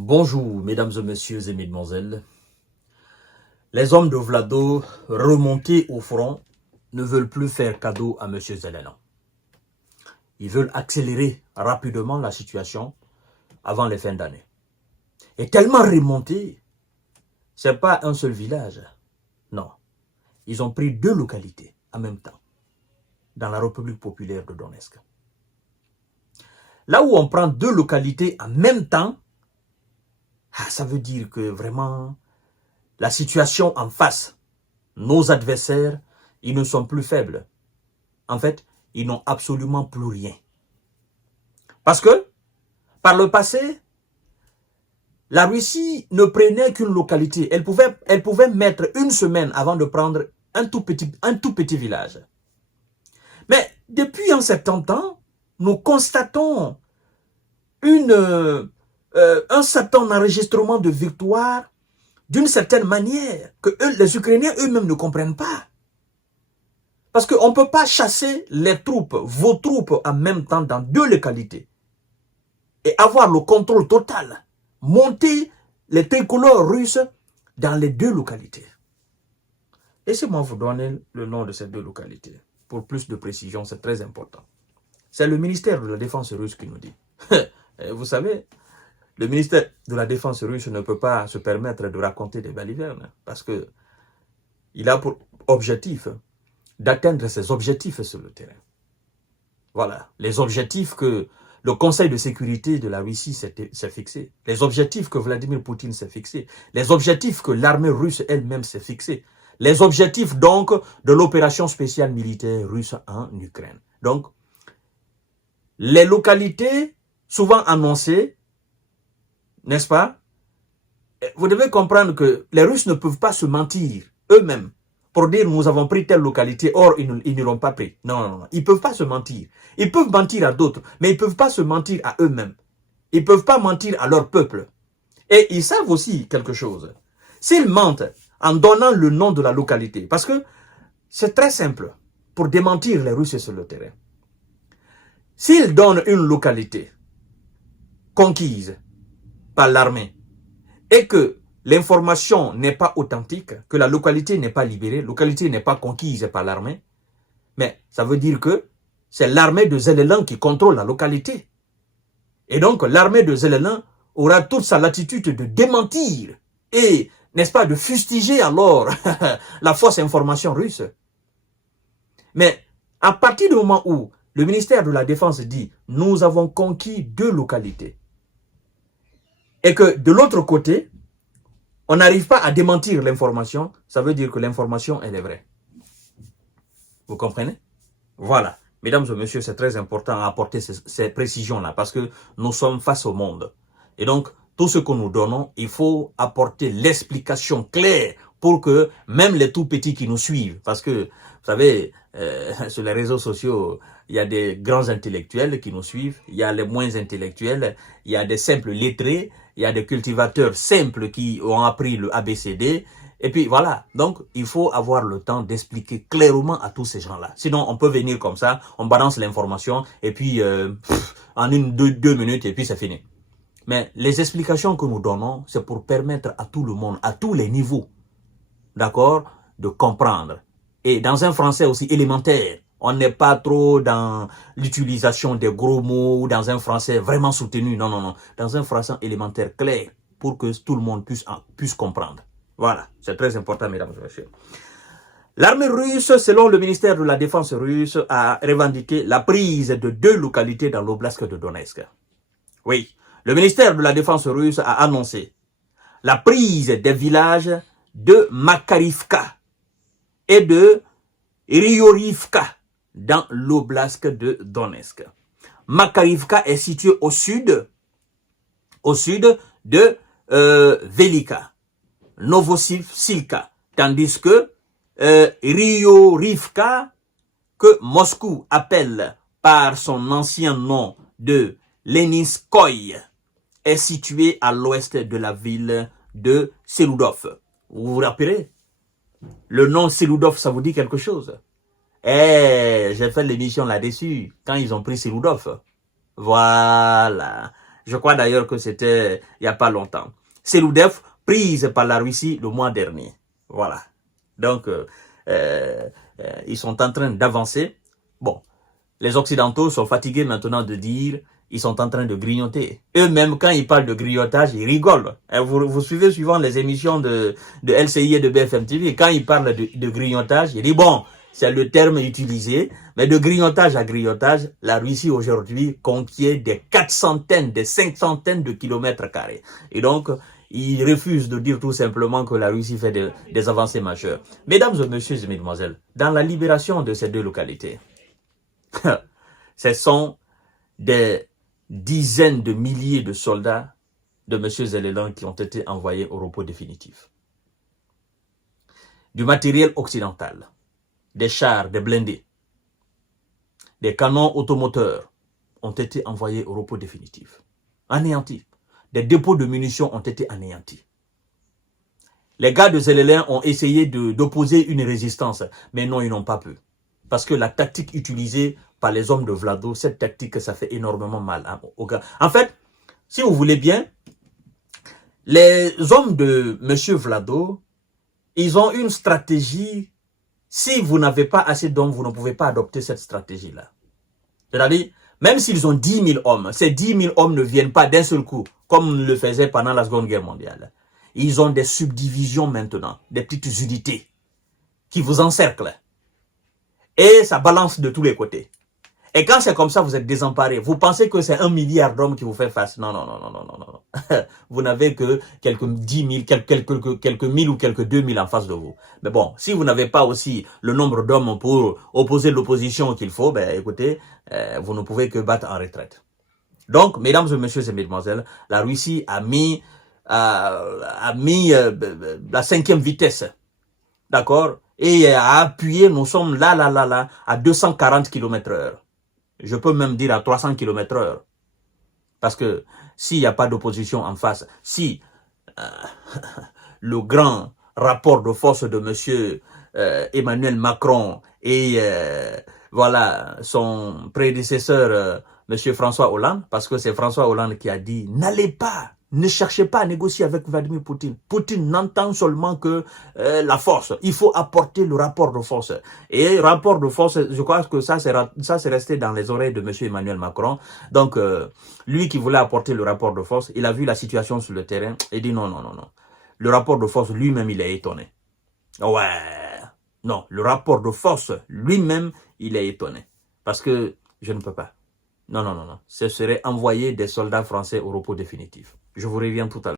Bonjour, mesdames et messieurs et mesdemoiselles. Les hommes de Vlado, remontés au front, ne veulent plus faire cadeau à M. Zelensky. Ils veulent accélérer rapidement la situation avant les fins d'année. Et tellement remonté, ce n'est pas un seul village. Non. Ils ont pris 2 localités en même temps, dans la République populaire de Donetsk. Là où on prend 2 localités en même temps, ça veut dire que vraiment, la situation en face, nos adversaires, ils ne sont plus faibles. En fait, ils n'ont absolument plus rien. Parce que, par le passé, la Russie ne prenait qu'une localité. Elle pouvait mettre une semaine avant de prendre un tout petit village. Mais depuis un certain temps, nous constatons un certain enregistrement de victoire d'une certaine manière que les Ukrainiens eux-mêmes ne comprennent pas. Parce qu'on ne peut pas chasser les troupes, vos troupes en même temps dans 2 localités et avoir le contrôle total, monter les tricolores russes dans les 2 localités. Laissez-moi vous donner le nom de ces 2 localités. Pour plus de précision, c'est très important. C'est le ministère de la Défense russe qui nous dit. Vous savez, le ministère de la Défense russe ne peut pas se permettre de raconter des balivernes parce qu'il a pour objectif d'atteindre ses objectifs sur le terrain. Voilà, les objectifs que le Conseil de sécurité de la Russie s'est fixé, les objectifs que Vladimir Poutine s'est fixé, les objectifs que l'armée russe elle-même s'est fixé, les objectifs donc de l'opération spéciale militaire russe en Ukraine. Donc, les localités souvent annoncées, n'est-ce pas? Vous devez comprendre que les Russes ne peuvent pas se mentir eux-mêmes pour dire nous avons pris telle localité, or ils ne l'ont pas pris. Non, ils ne peuvent pas se mentir. Ils peuvent mentir à d'autres, mais ils ne peuvent pas se mentir à eux-mêmes. Ils ne peuvent pas mentir à leur peuple. Et ils savent aussi quelque chose. S'ils mentent en donnant le nom de la localité, parce que c'est très simple pour démentir les Russes sur le terrain. S'ils donnent une localité conquise par l'armée et que l'information n'est pas authentique, que la localité n'est pas libérée, la localité n'est pas conquise par l'armée, mais ça veut dire que c'est l'armée de Zelensky qui contrôle la localité. Et donc l'armée de Zelensky aura toute sa latitude de démentir et, n'est-ce pas, de fustiger alors la fausse information russe. Mais à partir du moment où le ministère de la Défense dit « nous avons conquis 2 localités » et que de l'autre côté, on n'arrive pas à démentir l'information, ça veut dire que l'information, elle est vraie. Vous comprenez? Voilà. Mesdames et messieurs, c'est très important à apporter ces précisions-là parce que nous sommes face au monde. Et donc, tout ce que nous donnons, il faut apporter l'explication claire pour que même les tout petits qui nous suivent, parce que, vous savez, sur les réseaux sociaux, il y a des grands intellectuels qui nous suivent, il y a les moins intellectuels, il y a des simples lettrés, il y a des cultivateurs simples qui ont appris le ABCD, et puis voilà. Donc, il faut avoir le temps d'expliquer clairement à tous ces gens-là. Sinon, on peut venir comme ça, on balance l'information, et puis en 2 minutes, et puis c'est fini. Mais les explications que nous donnons, c'est pour permettre à tout le monde, à tous les niveaux, d'accord, de comprendre. Et dans un français aussi élémentaire, on n'est pas trop dans l'utilisation des gros mots ou dans un français vraiment soutenu. Non. Dans un français élémentaire clair pour que tout le monde puisse comprendre. Voilà, c'est très important, mesdames et messieurs. L'armée russe, selon le ministère de la Défense russe, a revendiqué la prise de 2 localités dans l'oblast de Donetsk. Oui, le ministère de la Défense russe a annoncé la prise des villages de Makarivka et de Ryorivka dans l'oblast de Donetsk. Makarivka est situé au sud de Velika, Novosibirsk, tandis que Ryorivka, que Moscou appelle par son ancien nom de Leninskoye, est situé à l'ouest de la ville de Seludov. Vous vous rappelez? Le nom Seludov, ça vous dit quelque chose? J'ai fait l'émission là-dessus, quand ils ont pris Seludov. Voilà. Je crois d'ailleurs que c'était il n'y a pas longtemps. Seloudev, prise par la Russie le mois dernier. Voilà. Donc, ils sont en train d'avancer. Bon, les Occidentaux sont fatigués maintenant de dire ils sont en train de grignoter. Eux-mêmes, quand ils parlent de grignotage, ils rigolent. Vous suivez suivant les émissions de LCI et de BFM TV. Quand ils parlent de grignotage, ils disent bon, c'est le terme utilisé, mais de grignotage à grignotage, la Russie aujourd'hui contient des 400, des 500 de kilomètres carrés. Et donc, ils refusent de dire tout simplement que la Russie fait des avancées majeures. Mesdames et messieurs et mesdemoiselles, dans la libération de ces deux localités, ce sont des dizaines de milliers de soldats de M. Zelensky qui ont été envoyés au repos définitif. Du matériel occidental, des chars, des blindés, des canons automoteurs ont été envoyés au repos définitif. Anéantis. Des dépôts de munitions ont été anéantis. Les gars de Zelensky ont essayé d'opposer une résistance, mais non, ils n'ont pas pu. Parce que la tactique utilisée par les hommes de Vlado, cette tactique, ça fait énormément mal aux gars. En fait, si vous voulez bien, les hommes de M. Vlado, ils ont une stratégie. Si vous n'avez pas assez d'hommes, vous ne pouvez pas adopter cette stratégie-là. C'est-à-dire, même s'ils ont 10 000 hommes, ces 10 000 hommes ne viennent pas d'un seul coup, comme le faisaient pendant la Seconde Guerre mondiale. Ils ont des subdivisions maintenant, des petites unités qui vous encerclent. Et ça balance de tous les côtés. Et quand c'est comme ça, vous êtes désemparés. Vous pensez que c'est 1 milliard d'hommes qui vous fait face. Non, non, non, non, non, non, non. Vous n'avez que quelques 10 000, quelques 1000 ou quelques 2000 en face de vous. Mais bon, si vous n'avez pas aussi le nombre d'hommes pour opposer l'opposition qu'il faut, ben écoutez, vous ne pouvez que battre en retraite. Donc, mesdames et messieurs et mesdemoiselles, la Russie a mis la 5e vitesse. D'accord? Et a appuyé, nous sommes là, à 240 km/h. Je peux même dire à 300 km/h. Parce que s'il n'y a pas d'opposition en face, si le grand rapport de force de M. Emmanuel Macron et voilà son prédécesseur, M. François Hollande, parce que c'est François Hollande qui a dit « N'allez pas, ne cherchez pas à négocier avec Vladimir Poutine. Poutine n'entend seulement que la force. Il faut apporter le rapport de force. » Et rapport de force, je crois que ça c'est resté dans les oreilles de M. Emmanuel Macron. Donc, lui qui voulait apporter le rapport de force, il a vu la situation sur le terrain et dit non, non, non, non. Le rapport de force, lui-même, il est étonné. Ouais. Non, le rapport de force, lui-même, il est étonné. Parce que je ne peux pas. Non, non, non, non. Ce serait envoyer des soldats français au repos définitif. Je vous reviens tout à l'heure.